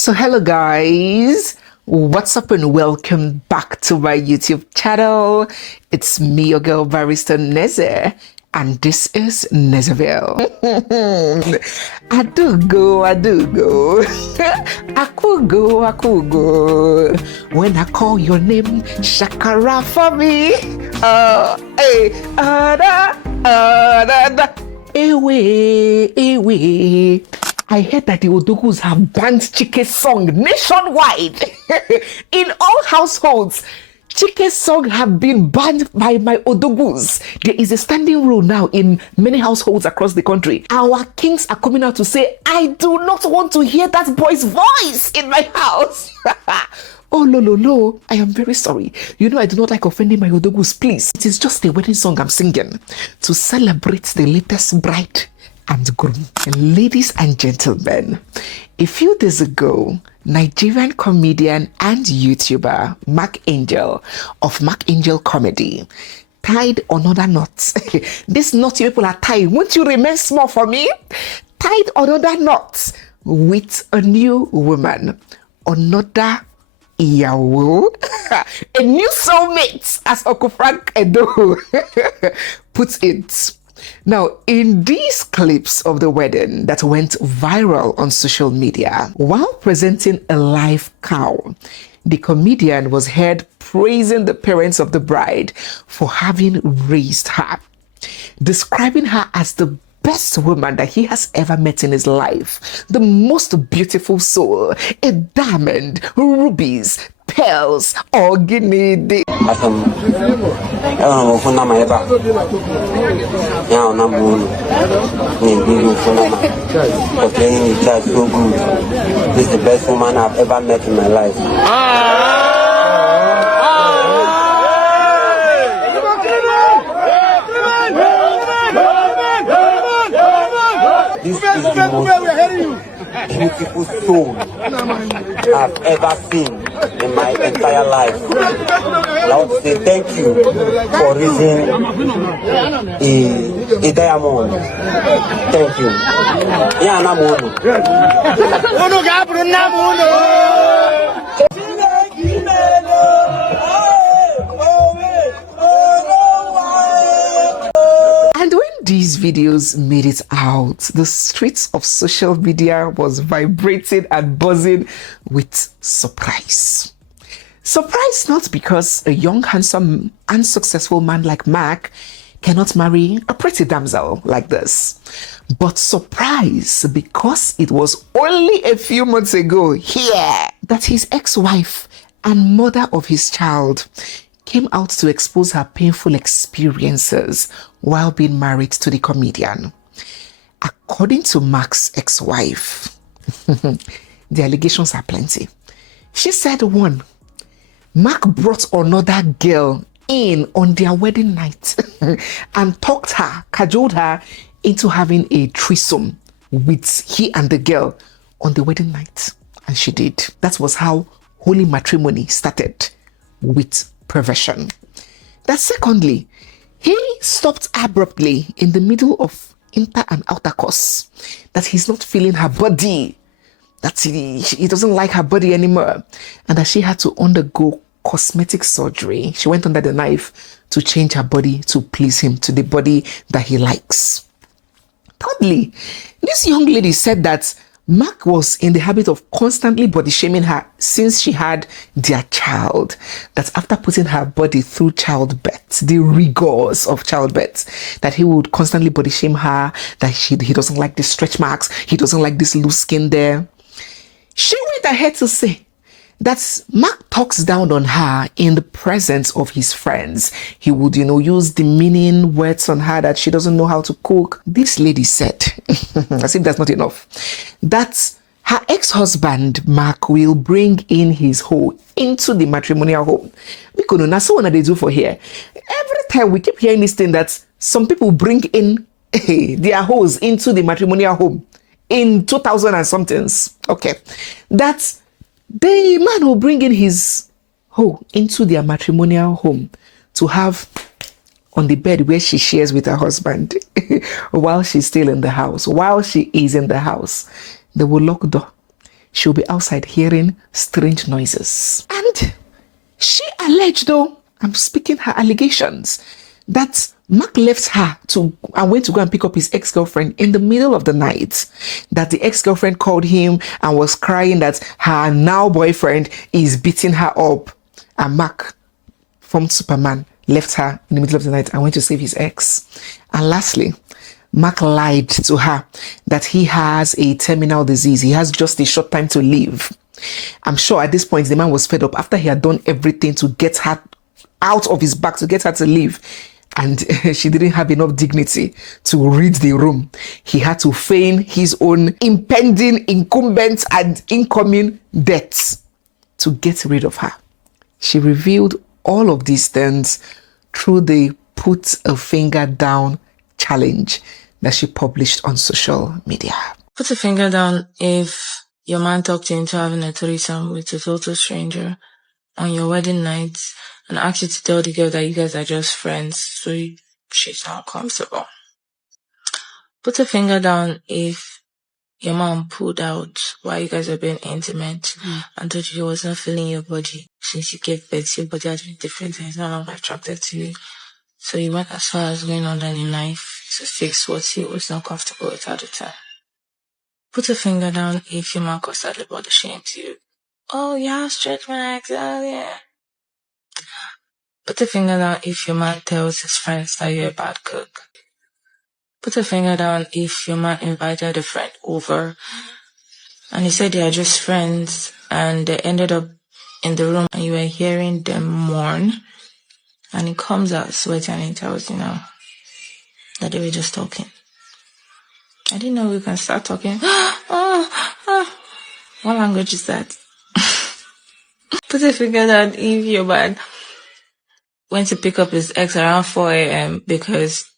So hello guys, what's up and welcome back to my YouTube channel. It's me, your girl Barrister Neze, and this is Nezeville. I do go. I could go. When I call your name, Shakara for me. Away. I heard that the Odogus have banned Chike's song nationwide. In all households, Chike's song have been banned by my Odogus. There is a standing rule now in many households across the country. Our kings are coming out to say, I do not want to hear that boy's voice in my house. Oh, no, I am very sorry. You know I do not like offending my Odogus, please. It is just a wedding song I'm singing to celebrate the latest bride and groom. Ladies and gentlemen, a few days ago, Nigerian comedian and YouTuber Mark Angel of Mark Angel Comedy tied another knot. This knot you people are tying, won't you remain small for me? Tied another knot with a new woman, another Iyawo, a new soulmate, as Okufrank Edo puts it. Now, in these clips of the wedding that went viral on social media, while presenting a live cow, the comedian was heard praising the parents of the bride for having raised her, describing her as the best woman that he has ever met in his life, the most beautiful soul, a diamond, rubies, pearls, or guinea. This is the best woman I've ever met in my life. This is the most beautiful soul I've ever seen in my entire life. I want to say thank you for raising a diamond. Thank you. And when these videos made it out, the streets of social media was vibrating and buzzing with surprise. Surprise not because a young, handsome, and successful man like Mark cannot marry a pretty damsel like this, but surprise because it was only a few months ago here that his ex-wife and mother of his child came out to expose her painful experiences while being married to the comedian. According to Mark's ex-wife, the allegations are plenty. She said, 1, Mark brought another girl in on their wedding night and cajoled her into having a threesome with he and the girl on the wedding night. And she did. That was how holy matrimony started, with perversion. That secondly, he stopped abruptly in the middle of inter and outer course, that he's not feeling her body, that he doesn't like her body anymore, and that she had to undergo cosmetic surgery. She went under the knife to change her body to please him, to the body that he likes. Thirdly, this young lady said that Mark was in the habit of constantly body shaming her since she had their child, that after putting her body through childbirth, the rigors of childbirth, that he would constantly body shame her, that he doesn't like the stretch marks, he doesn't like this loose skin there. She went ahead to say that Mark talks down on her in the presence of his friends. He would, use demeaning words on her, that she doesn't know how to cook. This lady said, as if that's not enough, that her ex-husband, Mark, will bring in his hoe into the matrimonial home. Because that's what they do for here. Every time we keep hearing this thing that some people bring in their hoes into the matrimonial home in 2000 and somethings. Okay. That's the man will bring in his hoe into their matrimonial home to have on the bed where she shares with her husband while she's still in the house. While she is in the house, they will lock the door. she'll be outside hearing strange noises. And she alleged, though, I'm speaking her allegations, that Mark left her and went to go and pick up his ex-girlfriend in the middle of the night. That the ex-girlfriend called him and was crying that her now boyfriend is beating her up. And Mark, from Superman, left her in the middle of the night and went to save his ex. And lastly, Mark lied to her that he has a terminal disease. He has just a short time to live. I'm sure at this point the man was fed up after he had done everything to get her out of his back, to get her to leave. And she didn't have enough dignity to read the room. He had to feign his own impending, incumbent, and incoming debts to get rid of her. She revealed all of these things through the Put a Finger Down challenge that she published on social media. Put a finger down if your man talked you into having a threesome with a total stranger on your wedding night and asked you to tell the girl that you guys are just friends, so she's not comfortable. Put a finger down if your mom pulled out while you guys were being intimate and told you she was not feeling your body. Since you gave birth, your body has been different and is no longer attracted to you. So you went as far as going under the knife to fix what he was not comfortable with at the time. Put a finger down if your man constantly body shames you. Oh, yeah, stretch my legs, oh yeah. Put a finger down if your man tells his friends that you're a bad cook. Put a finger down if your man invited a friend over and he said they are just friends and they ended up in the room and you were hearing them mourn and he comes out sweating and he tells you now that they were just talking. I didn't know we can start talking. What language is that? Put a finger down if your man went to pick up his ex around 4 a.m. because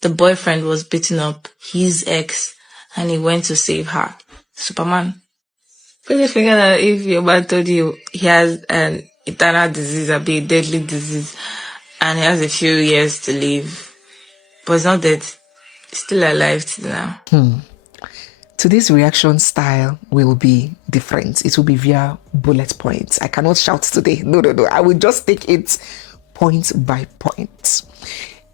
the boyfriend was beating up his ex and he went to save her. Superman. Put a finger down if your man told you he has an eternal disease, a deadly disease, and he has a few years to live. But he's not dead. He's still alive till now. Today's reaction style will be different. It will be via bullet points. I cannot shout today. No. I will just take it point by point.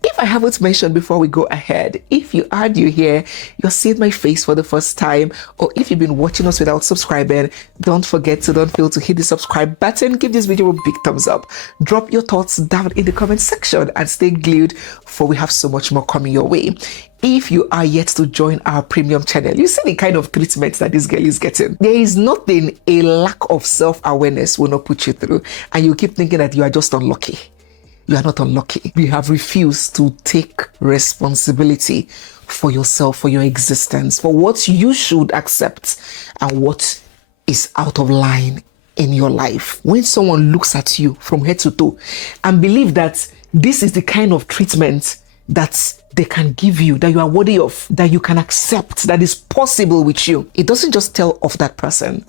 If I haven't mentioned before we go ahead, if you are new here, you're seeing my face for the first time, or if you've been watching us without subscribing, don't fail to hit the subscribe button, give this video a big thumbs up, drop your thoughts down in the comment section, and stay glued for we have so much more coming your way. If you are yet to join our premium channel, you see the kind of treatment that this girl is getting. There is nothing a lack of self-awareness will not put you through, and you keep thinking that you are just unlucky. You are not unlucky. You have refused to take responsibility for yourself, for your existence, for what you should accept and what is out of line in your life. When someone looks at you from head to toe and believe that this is the kind of treatment that they can give you, that you are worthy of, that you can accept, that is possible with you, it doesn't just tell of that person.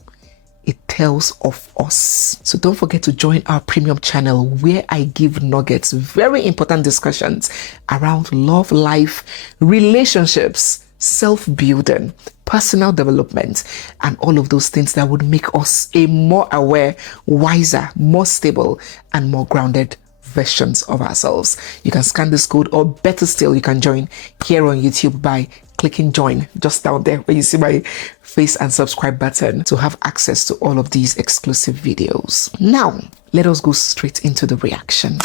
It tells of us. So don't forget to join our premium channel where I give nuggets, very important discussions around love, life, relationships, self-building, personal development, and all of those things that would make us a more aware, wiser, more stable, and more grounded versions of ourselves. You can scan this code, or better still, you can join here on YouTube by clicking join just down there where you see my face and subscribe button to have access to all of these exclusive videos. Now, let us go straight into the reaction.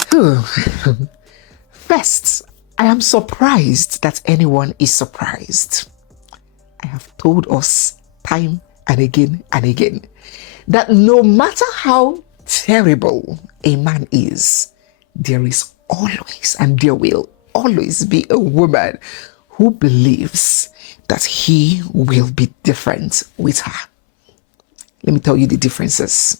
First, I am surprised that anyone is surprised. I have told us time and again that no matter how terrible a man is, there is always and there will always be a woman who believes that he will be different with her. Let me tell you the differences.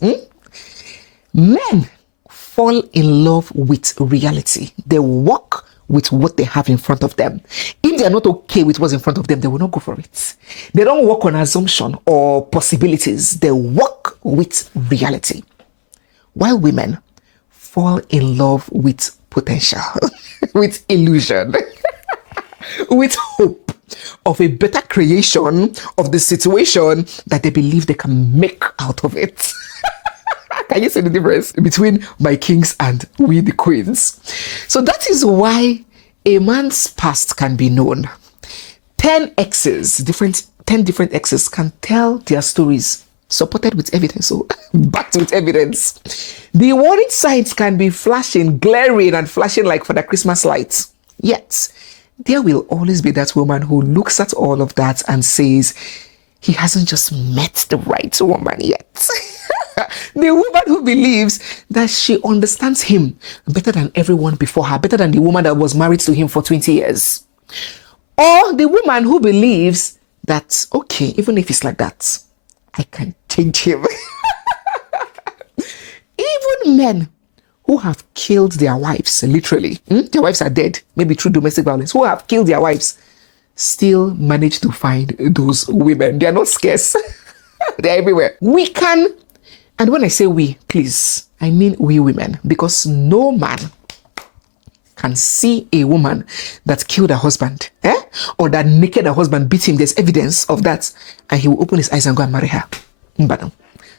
Men fall in love with reality. They walk with what they have in front of them. If they are not okay with what's in front of them, they will not go for it. They don't walk on assumption or possibilities. They walk with reality. While women fall in love with potential, with illusion, with hope, of a better creation of the situation that they believe they can make out of it. Can you see the difference between my kings and we the queens? So that is why a man's past can be known. 10 different exes can tell their stories, supported with evidence, so backed with evidence. The warning signs can be flashing, glaring and flashing like for the Christmas lights. Yet, there will always be that woman who looks at all of that and says, he hasn't just met the right woman yet. The woman who believes that she understands him better than everyone before her, better than the woman that was married to him for 20 years. Or the woman who believes that, okay, even if it's like that, I can change him. Even men who have killed their wives, literally, their wives are dead, maybe through domestic violence, who have killed their wives, still manage to find those women. They are not scarce. They're everywhere. We can, and when I say we, please, I mean we women, because no man can see a woman that killed her husband, or that naked her husband, beat him. There's evidence of that, and he will open his eyes and go and marry her.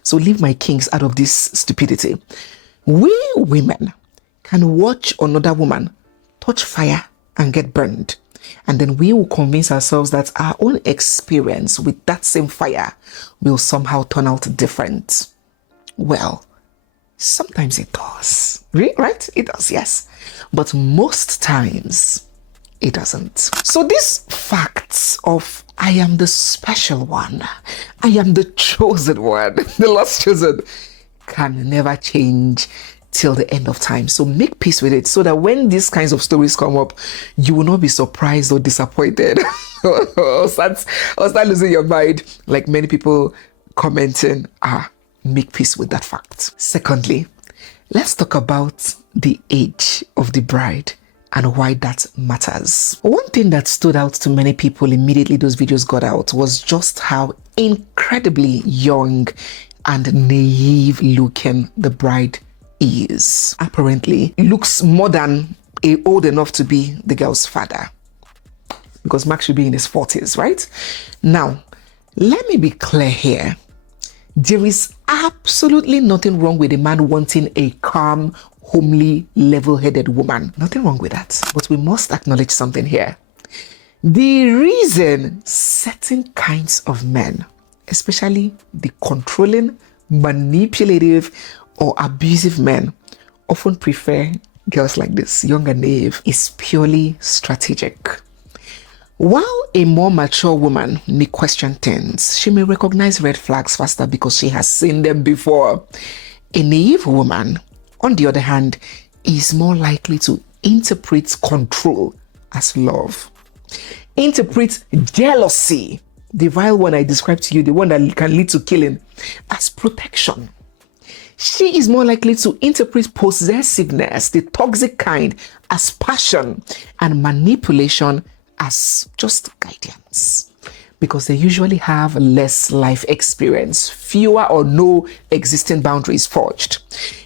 So leave my kings out of this stupidity. We women can watch another woman touch fire and get burned, and then we will convince ourselves that our own experience with that same fire will somehow turn out different. Well, sometimes it does, right? It does, yes. But most times, it doesn't. So these facts of I am the special one, I am the chosen one, the last chosen, can never change till the end of time. So make peace with it so that when these kinds of stories come up, you will not be surprised or disappointed or start losing your mind like many people commenting. Make peace with that fact. Secondly, let's talk about the age of the bride and why that matters. One thing that stood out to many people immediately those videos got out was just how incredibly young and naive looking the bride is. Apparently, looks more than old enough to be the girl's father, because Mark should be in his 40s, right? Now, let me be clear here. There is absolutely nothing wrong with a man wanting a calm, homely, level-headed woman. Nothing wrong with that. But we must acknowledge something here. The reason certain kinds of men, especially the controlling, manipulative, or abusive men, often prefer girls like this, young and naive, is purely strategic. While a more mature woman may question things, she may recognize red flags faster because she has seen them before. A naive woman, on the other hand, is more likely to interpret control as love. Interpret jealousy, the vile one I described to you, the one that can lead to killing, as protection. She is more likely to interpret possessiveness, the toxic kind, as passion, and manipulation as just guidance, because they usually have less life experience, fewer or no existing boundaries forged.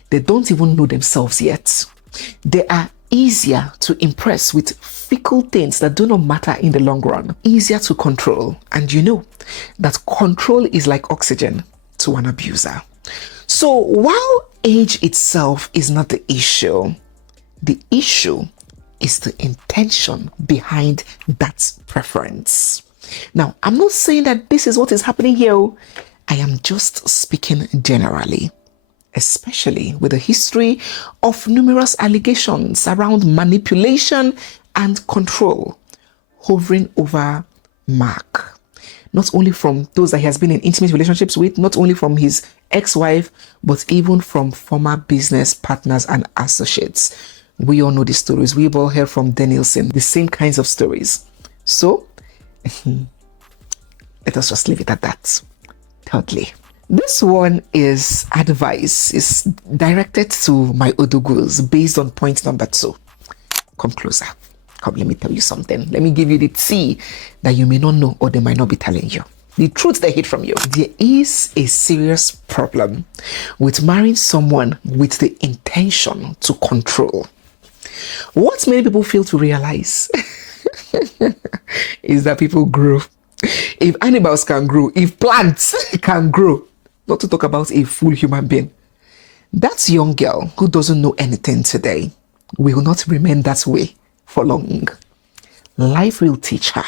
They don't even know themselves yet. They are easier to impress with fickle things that do not matter in the long run, easier to control. And you know that control is like oxygen to an abuser. So while age itself is not the issue is the intention behind that preference. Now, I'm not saying that this is what is happening here. I am just speaking generally, especially with a history of numerous allegations around manipulation and control hovering over Mark. Not only from those that he has been in intimate relationships with, not only from his ex-wife, but even from former business partners and associates. We all know the stories. We've all heard from Danielson, the same kinds of stories. So, let us just leave it at that. Thirdly, this one is advice. It's directed to my Odogus based on point number 2. Come closer. Come, let me tell you something. Let me give you the tea that you may not know or they might not be telling you. The truth they hid from you. There is a serious problem with marrying someone with the intention to control. What many people fail to realize is that people grow. If animals can grow, if plants can grow, not to talk about a full human being, that young girl who doesn't know anything today will not remain that way for long. Life will teach her.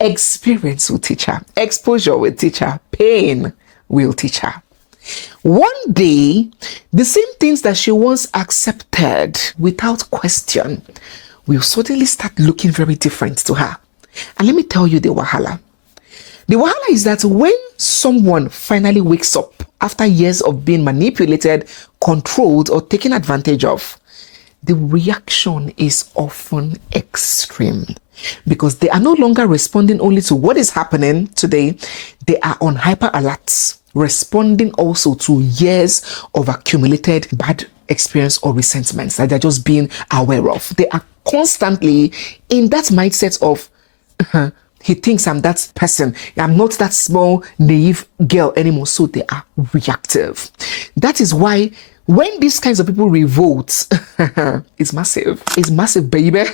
Experience will teach her. Exposure will teach her. Pain will teach her. One day, the same things that she once accepted without question will suddenly start looking very different to her. And let me tell you the wahala. The wahala is that when someone finally wakes up after years of being manipulated, controlled, or taken advantage of, the reaction is often extreme because they are no longer responding only to what is happening today. They are on hyper alert, responding also to years of accumulated bad experience or resentments that they're just being aware of. They are constantly in that mindset of, he thinks I'm that person. I'm not that small, naive girl anymore. So they are reactive. That is why when these kinds of people revolt, it's massive. It's massive, baby.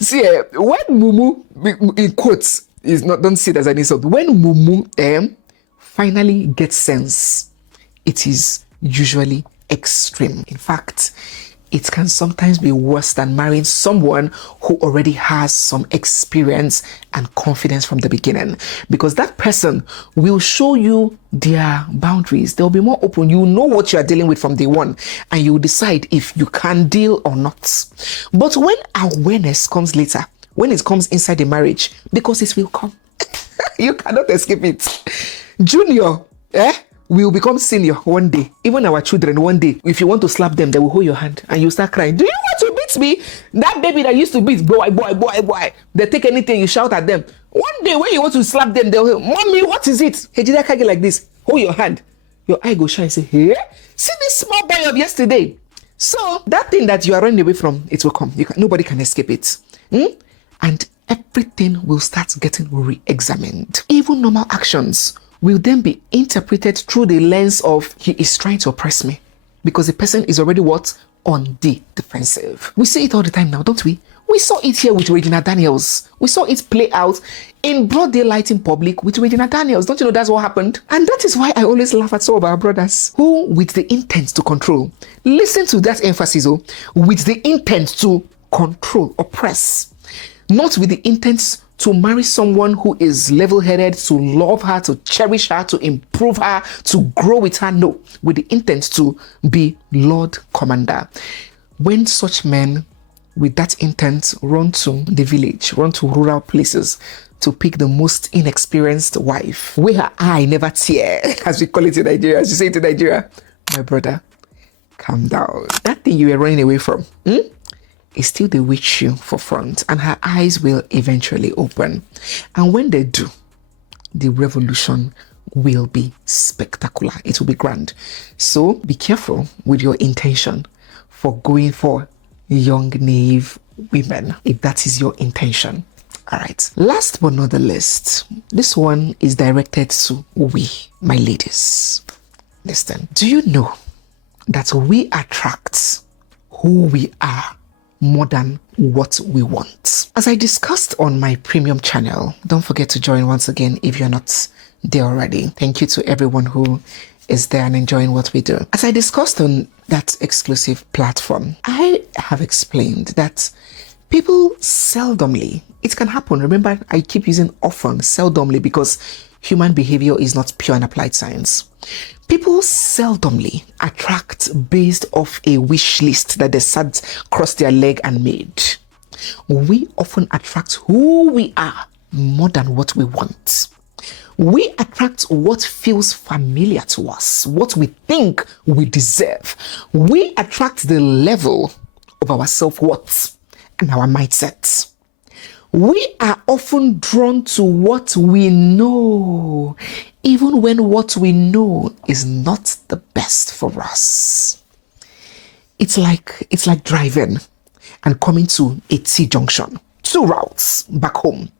See, when Mumu, in quotes, is not, don't see it as an insult. When Mumu finally gets sense, it is usually extreme. In fact, it can sometimes be worse than marrying someone who already has some experience and confidence from the beginning, because that person will show you their boundaries. They'll be more open. You know what you are dealing with from day one, and you decide if you can deal or not. But when awareness comes later, when it comes inside the marriage, because it will come, you cannot escape it. Junior, will become senior one day. Even our children, one day, if you want to slap them, they will hold your hand and you start crying. Do you want to beat me? That baby that used to beat, boy. They take anything, you shout at them. One day when you want to slap them, they'll say, Mommy, what is it? Hey, did I carry like this? Hold your hand. Your eye go shine. Say, hey, see this small boy of yesterday. So that thing that you are running away from, it will come. Nobody can escape it. And everything will start getting re-examined. Even normal actions will then be interpreted through the lens of, he is trying to oppress me, because the person is already what? On the defensive. We see it all the time now, don't we? We saw it here with Regina Daniels. We saw it play out in broad daylight in public with Regina Daniels. Don't you know that's what happened? And that is why I always laugh at some of our brothers who, with the intent to control, listen to that emphasis, with the intent to control, oppress, not with the intent to marry someone who is level-headed, to love her, to cherish her, to improve her, to grow with her. No, with the intent to be Lord Commander. When such men with that intent run to the village, run to rural places to pick the most inexperienced wife, where her eye never tear, as we call it in Nigeria, as you say it in Nigeria, my brother, calm down. That thing you were running away from, is still they reach you for front, and her eyes will eventually open. And when they do, the revolution will be spectacular. It will be grand. So be careful with your intention for going for young, naive women, if that is your intention. All right. Last but not the least, this one is directed to we, my ladies. Listen, do you know that we attract who we are more than what we want? As I discussed on my premium channel, don't forget to join once again if you're not there already. Thank you to everyone who is there and enjoying what we do. As I discussed on that exclusive platform, I have explained that people seldomly, it can happen. Remember, I keep using often, seldomly, because human behavior is not pure and applied science. People seldomly attract based off a wish list that they sat, crossed their leg and made. We often attract who we are more than what we want. We attract what feels familiar to us, what we think we deserve. We attract the level of our self-worth and our mindset. We are often drawn to what we know, even when what we know is not the best for us. It's like driving and coming to a T-junction. Two routes back home.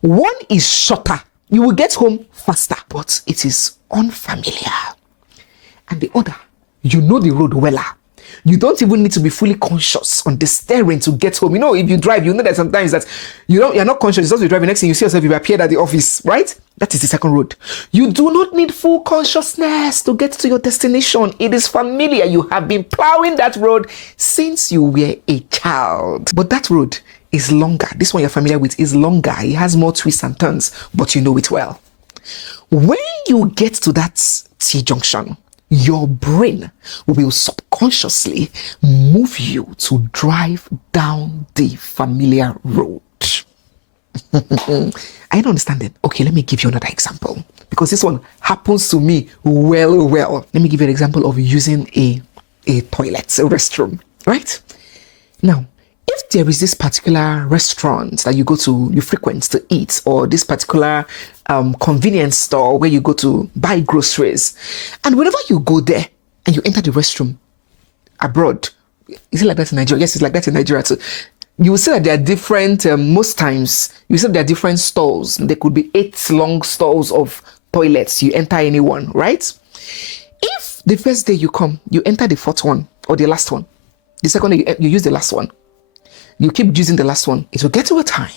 One is shorter. You will get home faster, but it is unfamiliar. And the other, you know the road weller. You don't even need to be fully conscious on the steering to get home. You know, if you drive, you know that sometimes that you're not conscious. Just you're driving, next thing you see yourself, you appeared at the office, right? That is the second road. You do not need full consciousness to get to your destination. It is familiar. You have been plowing that road since you were a child. But that road is longer. This one you're familiar with is longer. It has more twists and turns, but you know it well. When you get to that T-junction, your brain will subconsciously move you to drive down the familiar road. I don't understand it. Okay, let me give you another example, because this one happens to me well. Let me give you an example of using a toilet, a restroom, right? Now, if there is this particular restaurant that you go to, you frequent to eat, or this particular convenience store where you go to buy groceries, and whenever you go there and you enter the restroom abroad, is it like that in Nigeria? Yes, it's like that in Nigeria too. You will see that there are different, most times, you see that there are different stalls. There could be 8 long stalls of toilets. You enter any one, right? If the first day you come, you enter the 4th one or the last one, the second day you use the last one, you keep using the last one, it will get to a time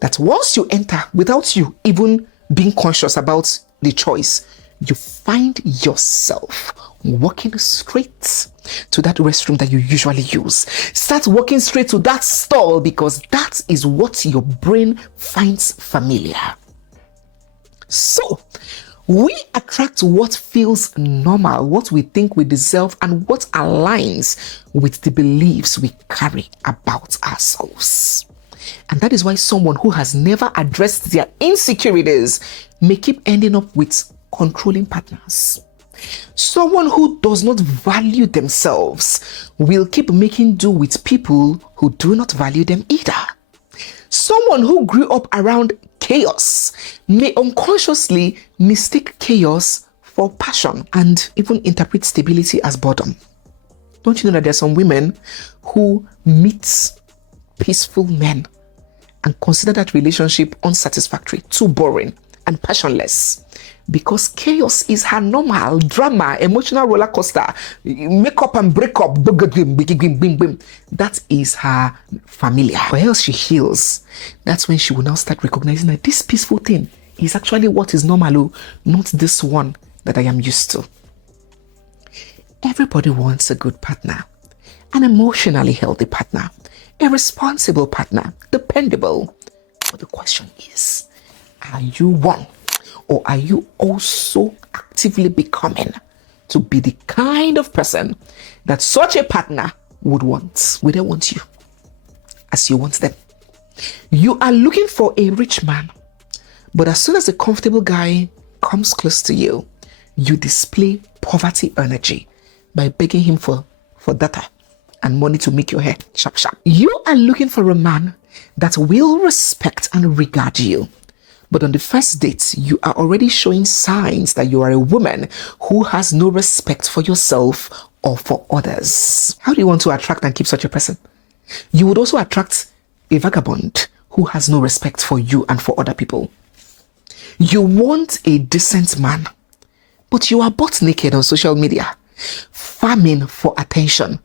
that once you enter, without you even being conscious about the choice, you find yourself walking straight to that restroom that you usually use. Start walking straight to that stall, because that is what your brain finds familiar. So, we attract what feels normal, what we think we deserve, and what aligns with the beliefs we carry about ourselves. And that is why someone who has never addressed their insecurities may keep ending up with controlling partners. Someone who does not value themselves will keep making do with people who do not value them either. Someone who grew up around chaos may unconsciously mistake chaos for passion and even interpret stability as boredom. Don't you know that there are some women who meet peaceful men and consider that relationship unsatisfactory, too boring and passionless, because chaos is her normal drama, emotional roller coaster, make up and break up, that is her familiar. Or else she heals. That's when she will now start recognizing that this peaceful thing is actually what is normal, not this one that I am used to. Everybody wants a good partner, an emotionally healthy partner, a responsible partner, dependable. But the question is, are you one? Or are you also actively becoming to be the kind of person that such a partner would want? Will they want you as you want them? You are looking for a rich man, but as soon as a comfortable guy comes close to you, you display poverty energy by begging him for data and money to make your hair sharp. You are looking for a man that will respect and regard you. But on the first date, you are already showing signs that you are a woman who has no respect for yourself or for others. How do you want to attract and keep such a person? You would also attract a vagabond who has no respect for you and for other people. You want a decent man, but you are butt naked on social media, farming for attention.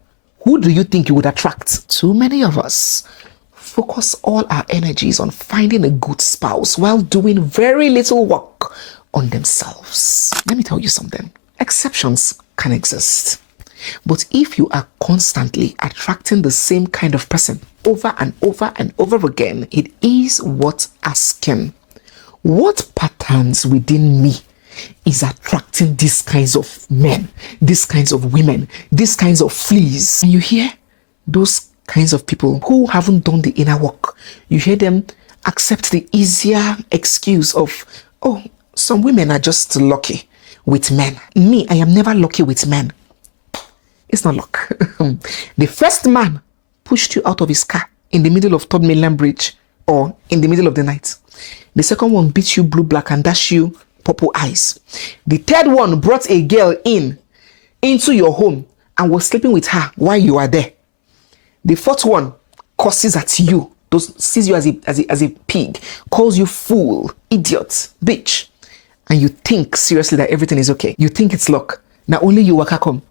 Who do you think you would attract? Too many of us focus all our energies on finding a good spouse while doing very little work on themselves. Let me tell you something. Exceptions can exist. But if you are constantly attracting the same kind of person over and over and over again, it is worth asking, what patterns within me is attracting these kinds of men, these kinds of women, these kinds of fleas? And you hear those kinds of people who haven't done the inner work. You hear them accept the easier excuse of, oh, some women are just lucky with men. Me, I am never lucky with men. It's not luck. The first man pushed you out of his car in the middle of Third Mainland Bridge or in the middle of the night. The second one beat you blue, black and dash you purple eyes. The third one brought a girl into your home and was sleeping with her while you are there. The fourth one curses at you, sees you as a pig, calls you fool, idiot, bitch. And you think seriously that everything is okay. You think it's luck. Now only you waka come.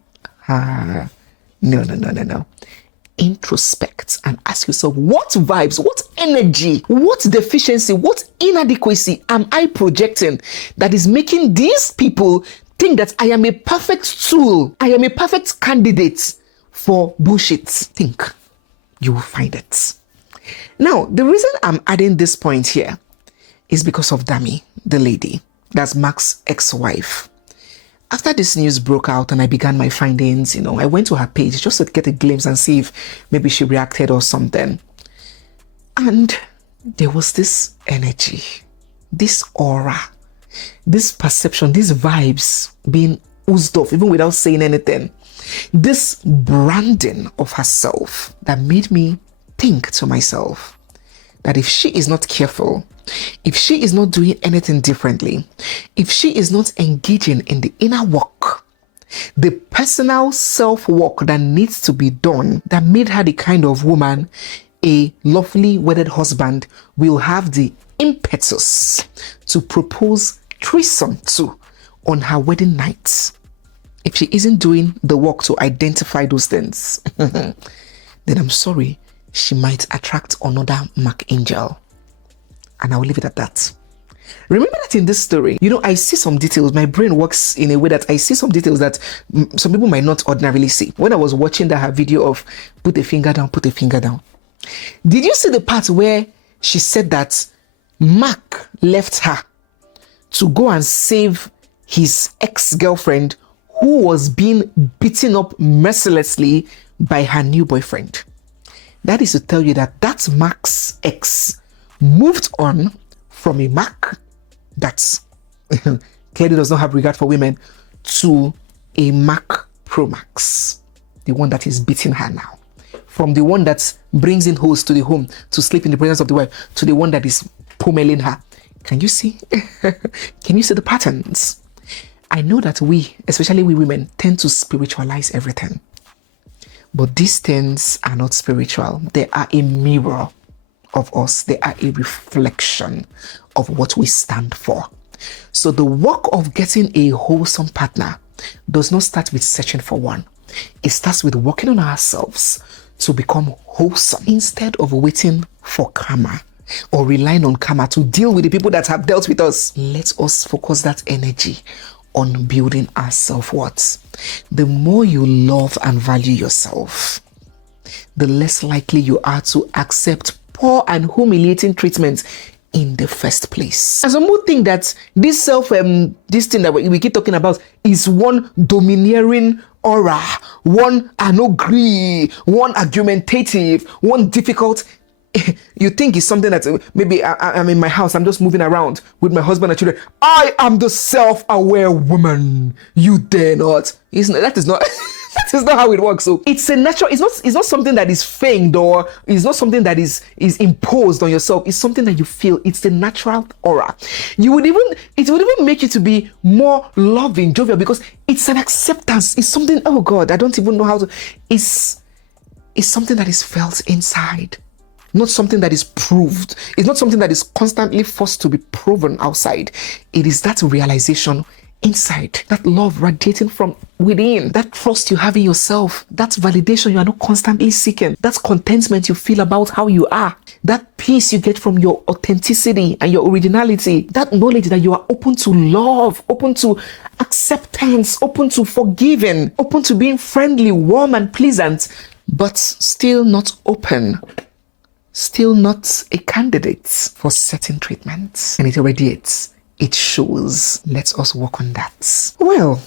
No, no, no, no, no. Introspect and ask yourself, what vibes, what energy, what deficiency, what inadequacy am I projecting that is making these people think that I am a perfect tool, I am a perfect candidate for bullshit? Think. You will find it. Now, the reason I'm adding this point here is because of Dami, the lady. That's Mark's ex-wife. After this news broke out and I began my findings, I went to her page just to get a glimpse and see if maybe she reacted or something. And there was this energy, this aura, this perception, these vibes being oozed off even without saying anything. This branding of herself that made me think to myself that if she is not careful, if she is not doing anything differently, if she is not engaging in the inner work, the personal self-work that needs to be done, that made her the kind of woman a lovely wedded husband will have the impetus to propose threesome to on her wedding night. If she isn't doing the work to identify those things, then I'm sorry, she might attract another Mark Angel. And I will leave it at that. Remember that in this story, I see some details. My brain works in a way that I see some details that some people might not ordinarily see. When I was watching her video of put a finger down, did you see the part where she said that Mark left her to go and save his ex-girlfriend who was being beaten up mercilessly by her new boyfriend? That is to tell you that Mark's ex moved on from a Mark that clearly does not have regard for women to a Mark Pro Max, the one that is beating her now. From the one that brings in hoes to the home to sleep in the presence of the wife to the one that is pummeling her. Can you see? Can you see the patterns? I know that we, especially we women, tend to spiritualize everything. But these things are not spiritual. They are a mirror of us. They are a reflection of what we stand for. So the work of getting a wholesome partner does not start with searching for one. It starts with working on ourselves to become wholesome instead of waiting for karma or relying on karma to deal with the people that have dealt with us. Let us focus that energy on building our self-worth. The more you love and value yourself, the less likely you are to accept poor and humiliating treatment in the first place. And some people think that this thing that we keep talking about is one domineering aura, one agree, one argumentative, one difficult. You think it's something that maybe I'm in my house, I'm just moving around with my husband and children. I am the self-aware woman. You dare not. That is not that is not how it works. So it's a natural, it's not something that is feigned or it's not something that is imposed on yourself. It's something that you feel. It's the natural aura. It would even make you to be more loving, jovial, because it's an acceptance. It's something, oh God, I don't even know how to. It's something that is felt inside. Not something that is proved. It's not something that is constantly forced to be proven outside. It is that realization inside, that love radiating from within, that trust you have in yourself, that validation you are not constantly seeking, that contentment you feel about how you are, that peace you get from your authenticity and your originality, that knowledge that you are open to love, open to acceptance, open to forgiving, open to being friendly, warm and pleasant, but still not open, still not a candidate for certain treatments. And it radiates. It shows. Let us work on that. Well,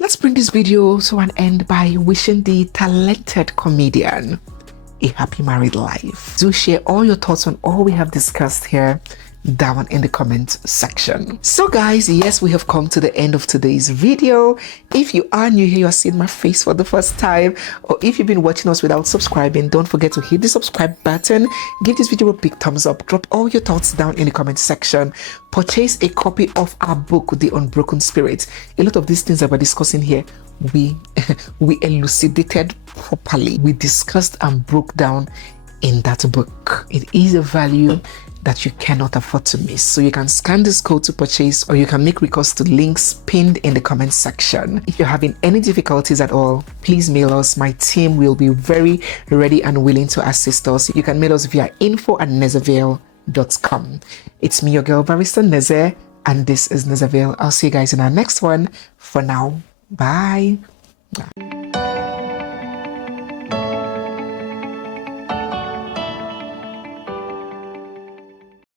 let's bring this video to an end by wishing the talented comedian a happy married life. Do share all your thoughts on all we have discussed here down in the comment section. So guys, yes, we have come to the end of today's video. If you are new here, you are seeing my face for the first time, or if you've been watching us without subscribing, don't forget to hit the subscribe button, give this video a big thumbs up, drop all your thoughts down in the comment section, purchase a copy of our book, The Unbroken Spirit. A lot of these things that we're discussing here, we elucidated properly. We discussed and broke down in that book. It is a value that you cannot afford to miss. So you can scan this code to purchase, or you can make recourse to links pinned in the comment section. If you're having any difficulties at all, please mail us. My team will be very ready and willing to assist us. You can mail us via info@nezemasterclass.com. It's me, your girl, Barrister Neze, and this is Nezeville. I'll see you guys in our next one. For now, bye.